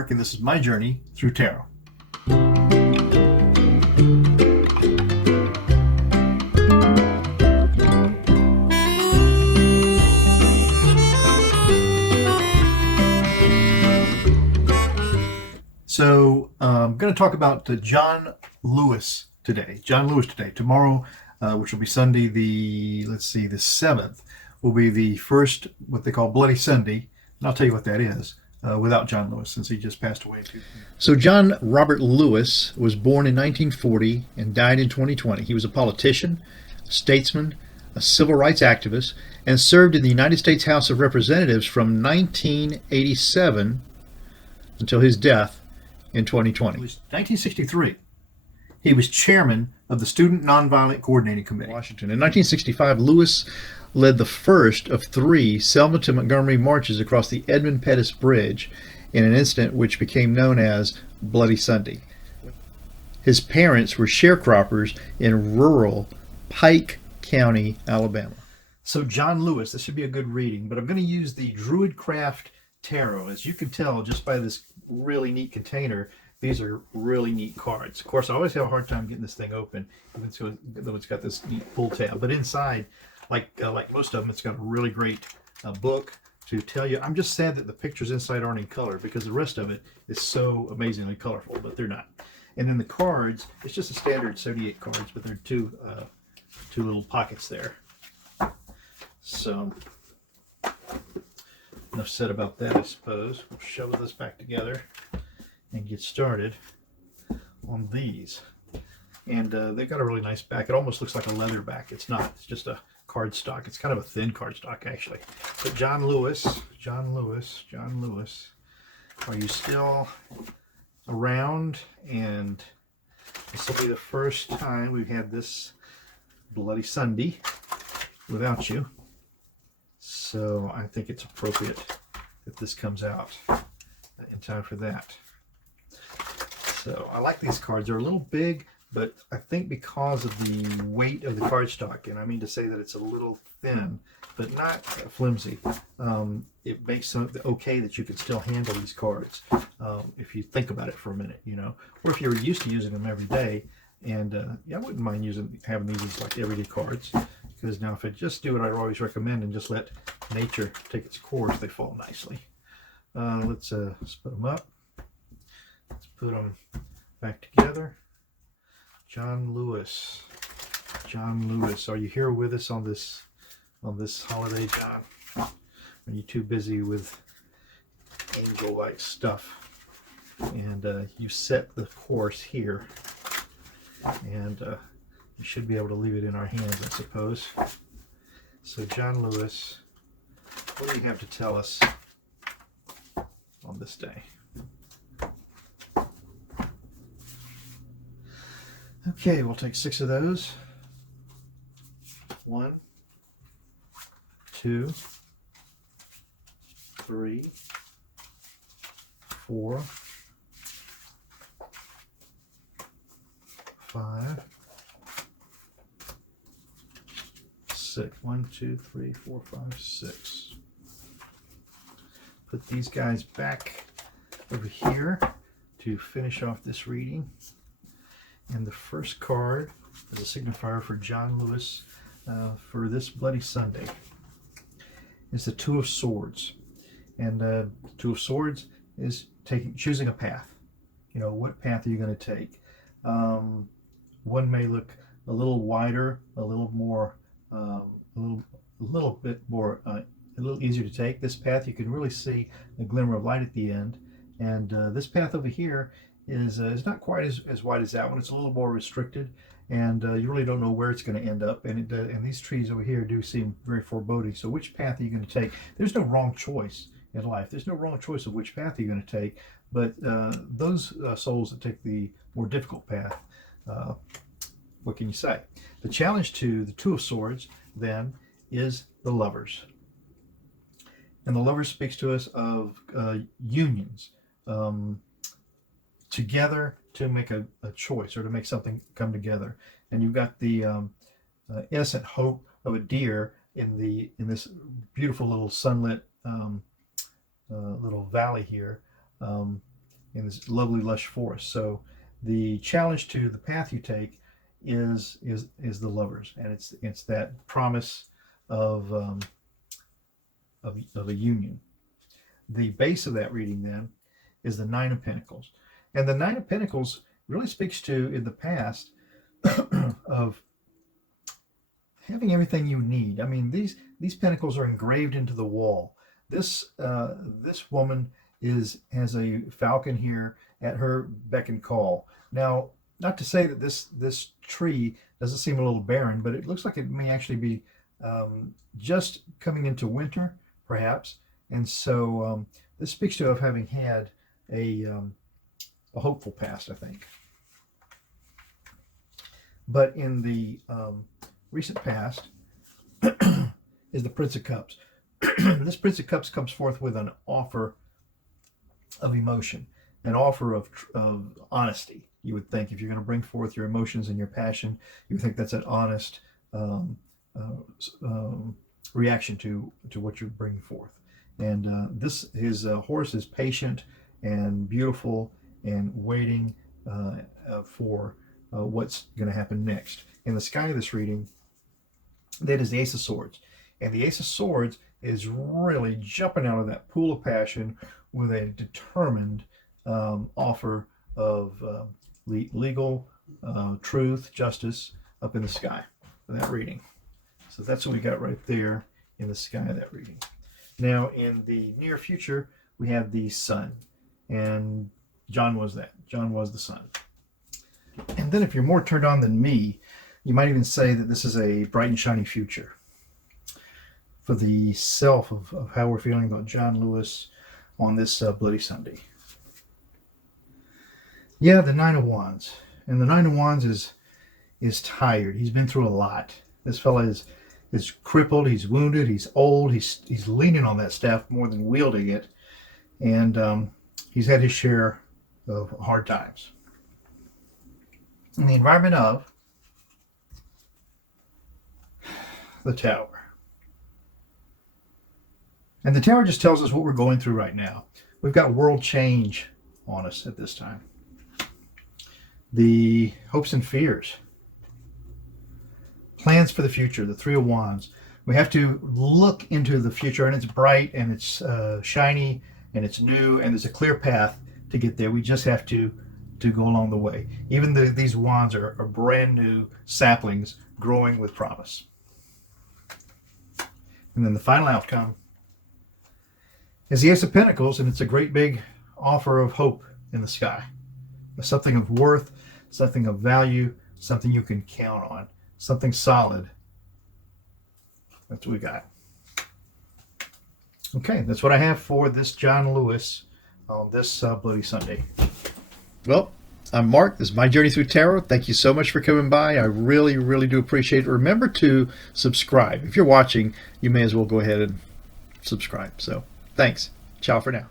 Mark, and this is my journey through tarot. So I'm going to talk about John Lewis today. Tomorrow, which will be Sunday, the 7th, will be the first, what they call Bloody Sunday. And I'll tell you what that is without John Lewis, since he just passed away too. So John Robert Lewis was born in 1940 and died in 2020. He was a politician, a statesman, a civil rights activist, and served in the United States House of Representatives from 1987 until his death in 2020. 1963, he was chairman of the Student Nonviolent Coordinating Committee. Washington. In 1965, Lewis led the first of 3 Selma to Montgomery marches across the Edmund Pettus Bridge in an incident which became known as Bloody Sunday. His parents were sharecroppers in rural Pike County, Alabama. So John Lewis, this should be a good reading, but I'm going to use the Druidcraft Tarot. As you can tell just by this really neat container, these are really neat cards. Of course, I always have a hard time getting this thing open, even though it's got this neat pull tab. But inside, like most of them, it's got a really great book to tell you. I'm just sad that the pictures inside aren't in color, because the rest of it is so amazingly colorful, but they're not. And then the cards, it's just a standard 78 cards, but there are two little pockets there. So enough said about that, I suppose. We'll shove this back together and get started on these. And they've got a really nice back. It almost looks like a leather back. It's not. It's just a cardstock. It's kind of a thin cardstock, actually. But John Lewis, are you still around? And this will be the first time we've had this Bloody Sunday without you. So I think it's appropriate that this comes out in time for that. So I like these cards. They're a little big, but I think because of the weight of the cardstock, and I mean to say that it's a little thin, but not flimsy, it makes it okay that you can still handle these cards if you think about it for a minute, you know, or if you're used to using them every day. And yeah, I wouldn't mind having these as like everyday cards, because now if I just do what I always recommend and just let nature take its course, they fall nicely. Let's split them up. Let's put them back together. John Lewis, are you here with us on this holiday, John? Are you too busy with angel-like stuff? And you set the course here, and you should be able to leave it in our hands, I suppose. So John Lewis, what do you have to tell us on this day? Okay, we'll take 6 of those. 1, 2, 3, 4, 5, 6. 1, 2, 3, 4, 5, 6. Put these guys back over here to finish off this reading. And the first card is a signifier for John Lewis for this Bloody Sunday. It's the Two of Swords. And Two of Swords is choosing a path. You know, what path are you going to take? One may look a little wider, a little bit more, a little easier to take. This path, you can really see a glimmer of light at the end. And this path over here is not quite as wide as that one. It's a little more restricted, and you really don't know where it's going to end up. And these trees over here do seem very foreboding. So which path are you going to take? There's no wrong choice in life. There's no wrong choice of which path you're going to take. But those souls that take the more difficult path, what can you say? The challenge to the Two of Swords then is the Lovers. And the Lovers speaks to us of unions. Together to make a choice, or to make something come together. And you've got the innocent hope of a deer in this beautiful little sunlit little valley here, in this lovely lush forest. So the challenge to the path you take is the lovers, and it's that promise of a union. The base of that reading then is the Nine of Pentacles, and the Nine of Pentacles really speaks to, in the past, of having everything you need. I mean, these pentacles are engraved into the wall. This woman has a falcon here at her beck and call. Now, not to say that this tree doesn't seem a little barren, but it looks like it may actually be just coming into winter, perhaps. And so this speaks to of having had a hopeful past, I think. But in the recent past is the Prince of Cups. This Prince of Cups comes forth with an offer of emotion, an offer of honesty. You would think, if you're going to bring forth your emotions and your passion, you would think that's an honest reaction to what you're bringing forth. And his horse is patient and beautiful and waiting for what's going to happen next. In the sky of this reading, that is the Ace of Swords. And the Ace of Swords is really jumping out of that pool of passion with a determined offer of legal truth, justice up in the sky for that reading. So that's what we got right there in the sky of that reading. Now, in the near future, we have the sun. And John was that. John was the sun. And then if you're more turned on than me, you might even say that this is a bright and shiny future for the self of how we're feeling about John Lewis on this Bloody Sunday. Yeah, the Nine of Wands. And the Nine of Wands is tired. He's been through a lot. This fella is crippled, he's wounded, he's old, he's leaning on that staff more than wielding it. And he's had his share of hard times. In the environment of the Tower. And the Tower just tells us what we're going through right now. We've got world change on us at this time. The hopes and fears. Plans for the future, the Three of Wands. We have to look into the future, and it's bright, and it's shiny, and it's new, and there's a clear path to get there. We just have to go along the way. Even these wands are brand new saplings growing with promise. And then the final outcome is the Ace of Pentacles, and it's a great big offer of hope in the sky. Something of worth, something of value, something you can count on, something solid. That's what we got. Okay, that's what I have for this John Lewis on this Bloody Sunday. Well, I'm Mark. This is my journey through tarot. Thank you so much for coming by. I really, really do appreciate it. Remember to subscribe. If you're watching, you may as well go ahead and subscribe. So, thanks. Ciao for now.